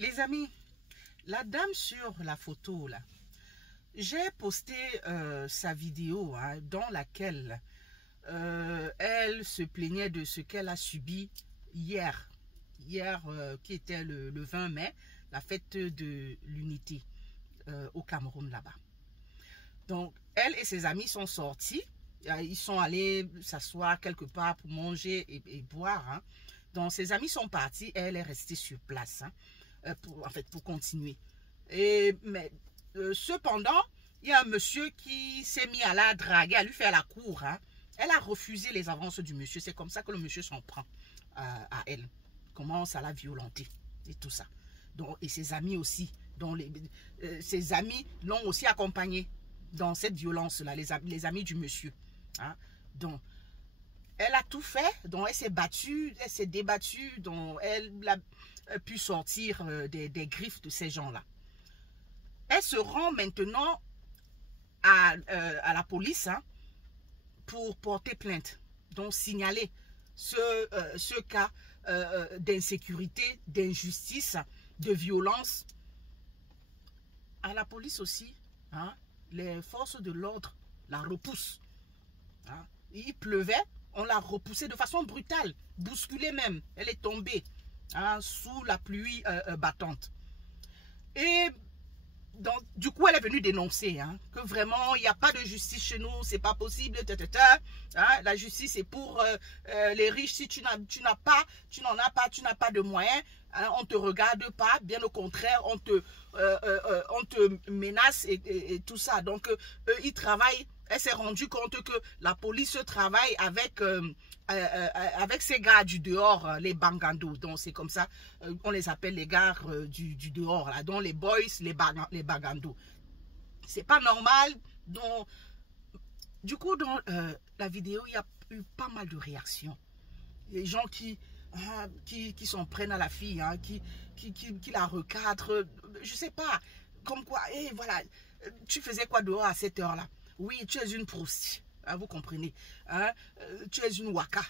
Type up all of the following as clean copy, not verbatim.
Les amis, la dame sur la photo là, j'ai posté sa vidéo dans laquelle elle se plaignait de ce qu'elle a subi hier qui était le 20 mai, la fête de l'unité au Cameroun là-bas. Donc, elle et ses amis sont sortis, ils sont allés s'asseoir quelque part pour manger et boire. Donc, ses amis sont partis, elle est restée sur place pour continuer. Cependant, il y a un monsieur qui s'est mis à la draguer, à lui faire la cour. Elle a refusé les avances du monsieur. C'est comme ça que le monsieur s'en prend à elle. Commence à la violenter et tout ça. Donc, et ses amis aussi. Donc, ses amis l'ont aussi accompagné dans cette violence-là, les amis du monsieur. Donc, elle a tout fait. Donc, elle s'est battue, elle s'est débattue. Donc, elle a pu sortir des griffes de ces gens-là. Elle se rend maintenant à la police pour porter plainte, donc signaler ce cas d'insécurité, d'injustice, de violence. À la police aussi, les forces de l'ordre la repoussent. Il pleuvait, on l'a repoussée de façon brutale, bousculée même. Elle est tombée sous la pluie battante. Et donc, du coup, elle est venue dénoncer que vraiment, il n'y a pas de justice chez nous, c'est pas possible. La justice, c'est pour les riches. Si tu n'en as pas, tu n'as pas de moyens, on ne te regarde pas. Bien au contraire, on te menace et tout ça. Donc, eux, ils travaillent. Elle s'est rendue compte que la police travaille avec ces gars du dehors, les bangandos. Donc, c'est comme ça, on les appelle les gars du dehors, là, donc les boys, les bangandos. C'est pas normal. Donc, du coup, dans la vidéo, il y a eu pas mal de réactions. Les gens qui s'en prennent à la fille, qui la recadrent, je sais pas, comme quoi, voilà, tu faisais quoi dehors à cette heure-là? Oui, tu es une prostituée, vous comprenez. Tu es une waka.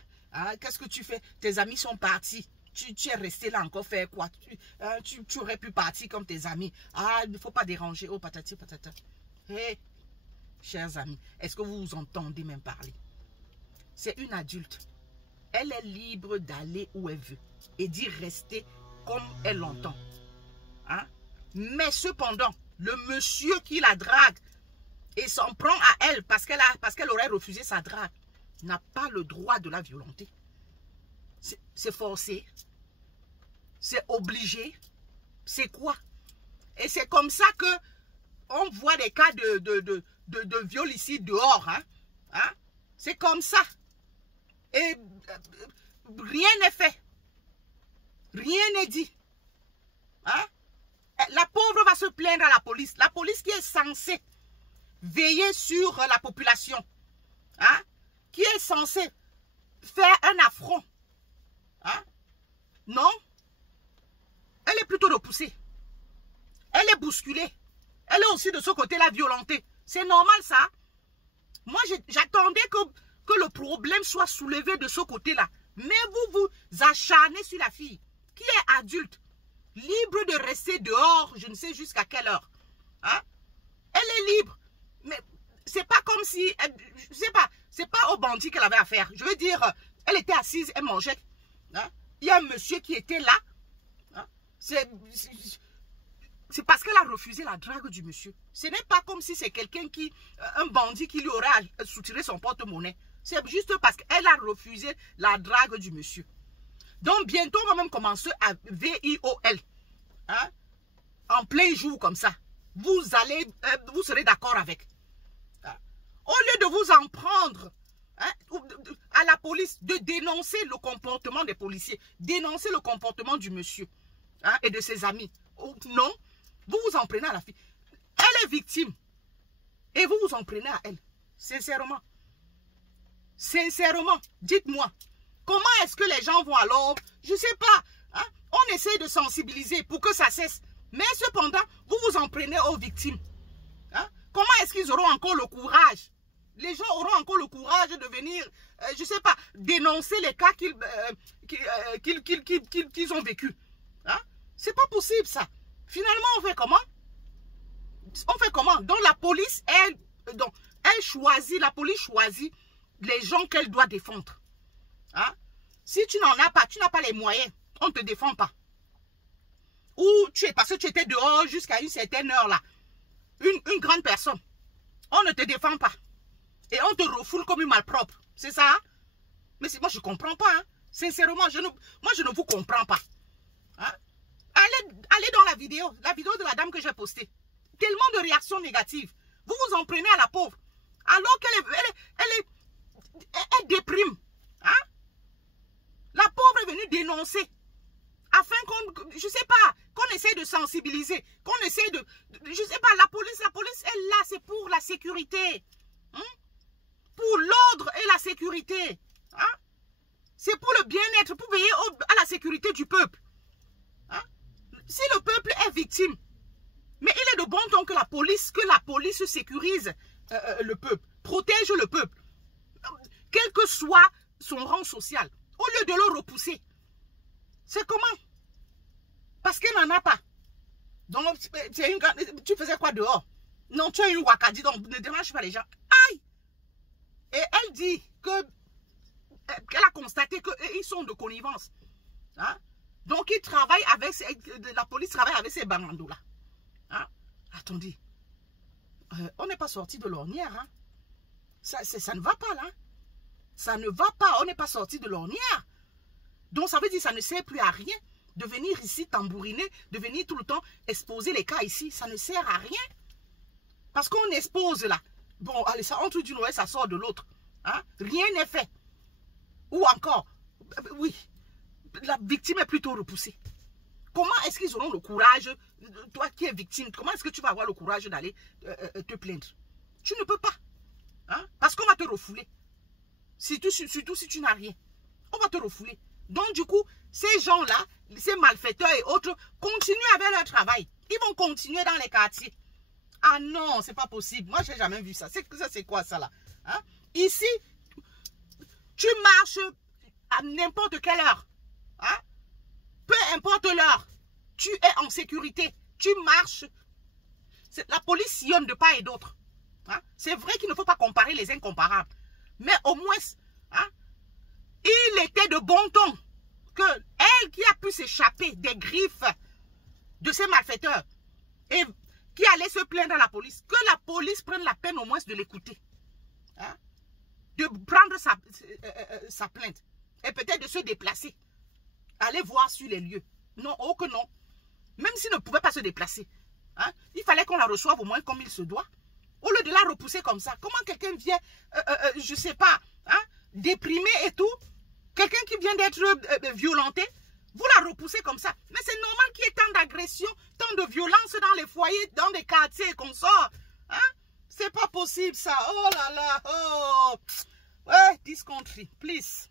Qu'est-ce que tu fais? Tes amis sont partis. Tu es resté là encore faire quoi? Tu aurais pu partir comme tes amis. Il ne faut pas déranger. Oh, patati patata. Hé, chers amis, est-ce que vous vous entendez même parler? C'est une adulte. Elle est libre d'aller où elle veut et d'y rester comme elle l'entend. Mais cependant, le monsieur qui la drague et s'en prend à elle parce qu'elle aurait refusé sa drague, n'a pas le droit de la violenter. C'est forcé. C'est obligé. C'est quoi? Et c'est comme ça que on voit des cas de viol ici dehors. C'est comme ça. Et rien n'est fait. Rien n'est dit. La pauvre va se plaindre à la police. La police qui est censée veiller sur la population, qui est censée faire un affront. Non, elle est plutôt repoussée. Elle est bousculée. Elle est aussi de ce côté-là violentée. C'est normal ça. Moi, j'attendais que le problème soit soulevé de ce côté-là. Mais vous vous acharnez sur la fille qui est adulte, libre de rester dehors, je ne sais jusqu'à quelle heure. Elle est libre. Mais c'est pas comme si, je sais pas, c'est pas au bandit qu'elle avait affaire. Je veux dire, elle était assise, elle mangeait. Il y a un monsieur qui était là. C'est parce qu'elle a refusé la drague du monsieur. Ce n'est pas comme si c'est quelqu'un un bandit qui lui aurait soutiré son porte-monnaie. C'est juste parce qu'elle a refusé la drague du monsieur. Donc bientôt, on va même commencer à VIOL. En plein jour comme ça. Vous serez d'accord avec. Au lieu de vous en prendre à la police, de dénoncer le comportement des policiers, dénoncer le comportement du monsieur et de ses amis. Non, vous vous en prenez à la fille. Elle est victime. Et vous vous en prenez à elle. Sincèrement. Sincèrement, dites-moi. Comment est-ce que les gens vont alors, je ne sais pas, on essaie de sensibiliser pour que ça cesse. Mais cependant, vous vous en prenez aux victimes. Comment est-ce qu'ils auront encore le courage? Les gens auront encore le courage de venir, je ne sais pas, dénoncer les cas qu'ils ont vécus. C'est pas possible. possible ça. Finalement, on fait comment? On fait comment? Donc la police, elle choisit, la police choisit les gens qu'elle doit défendre. Hein? Si tu n'en as pas, tu n'as pas les moyens, on ne te défend pas. Ou parce que tu étais dehors jusqu'à une certaine heure là. Une grande personne. On ne te défend pas. Et on te refoule comme une malpropre. C'est ça? Hein? Mais moi, je ne comprends pas. Hein? Sincèrement, moi, je ne vous comprends pas. Hein? Allez dans la vidéo de la dame que j'ai postée. Tellement de réactions négatives. Vous vous en prenez à la pauvre. Alors qu'elle déprime. Hein? La pauvre est venue dénoncer. Afin qu'on, je sais pas, qu'on essaie de sensibiliser. Qu'on essaie de, je sais pas, la police est là, c'est pour la sécurité. Hein? Pour l'ordre et la sécurité. Hein? C'est pour le bien-être, pour veiller à la sécurité du peuple. Hein? Si le peuple est victime, mais il est de bon ton que la police sécurise le peuple, protège le peuple, quel que soit son rang social, au lieu de le repousser. C'est comment? Parce qu'elle n'en a pas. Donc, tu faisais quoi dehors? Non, tu as une Wakadi, donc ne dérange pas les gens. Aïe! Et elle dit qu'elle a constaté qu'ils sont de connivence. Hein? Donc, ils travaillent avec, la police travaille avec ces bandandos-là. Hein? Attendez. On n'est pas sorti de l'ornière. Hein? Ça ne va pas, là. Ça ne va pas. On n'est pas sorti de l'ornière. Donc, ça veut dire que ça ne sert plus à rien de venir ici tambouriner, de venir tout le temps exposer les cas ici. Ça ne sert à rien. Parce qu'on expose là. Bon, allez, ça entre d'une oreille, ça sort de l'autre. Hein? Rien n'est fait. Ou encore, oui, la victime est plutôt repoussée. Comment est-ce qu'ils auront le courage, toi qui es victime, comment est-ce que tu vas avoir le courage d'aller te plaindre? Tu ne peux pas. Hein? Parce qu'on va te refouler. Surtout si tu n'as rien. On va te refouler. Donc, du coup, ces gens-là, ces malfaiteurs et autres, continuent avec leur travail. Ils vont continuer dans les quartiers. Ah non, c'est pas possible. Moi, je n'ai jamais vu ça. C'est quoi ça là? Hein? Ici, tu marches à n'importe quelle heure. Hein? Peu importe l'heure, tu es en sécurité. Tu marches. La police sillonne de part et d'autre. Hein? C'est vrai qu'il ne faut pas comparer les incomparables. Mais au moins, hein, il était de bon ton que elle qui a pu s'échapper des griffes de ces malfaiteurs et qui allait se plaindre à la police, que la police prenne la peine au moins de l'écouter. Hein? De prendre sa plainte et peut-être de se déplacer. Aller voir sur les lieux. Non, oh que non. Même s'il ne pouvait pas se déplacer. Hein, il fallait qu'on la reçoive au moins comme il se doit. Au lieu de la repousser comme ça. Comment quelqu'un vient, je ne sais pas, hein, déprimé et tout. Quelqu'un qui vient d'être violenté. Vous la repoussez comme ça. Mais c'est normal qu'il y ait tant d'agression, tant de violence dans les foyers, dans les quartiers qu'on sort. Hein? C'est pas possible ça. Oh là là. Oh. Ouais, this country, please.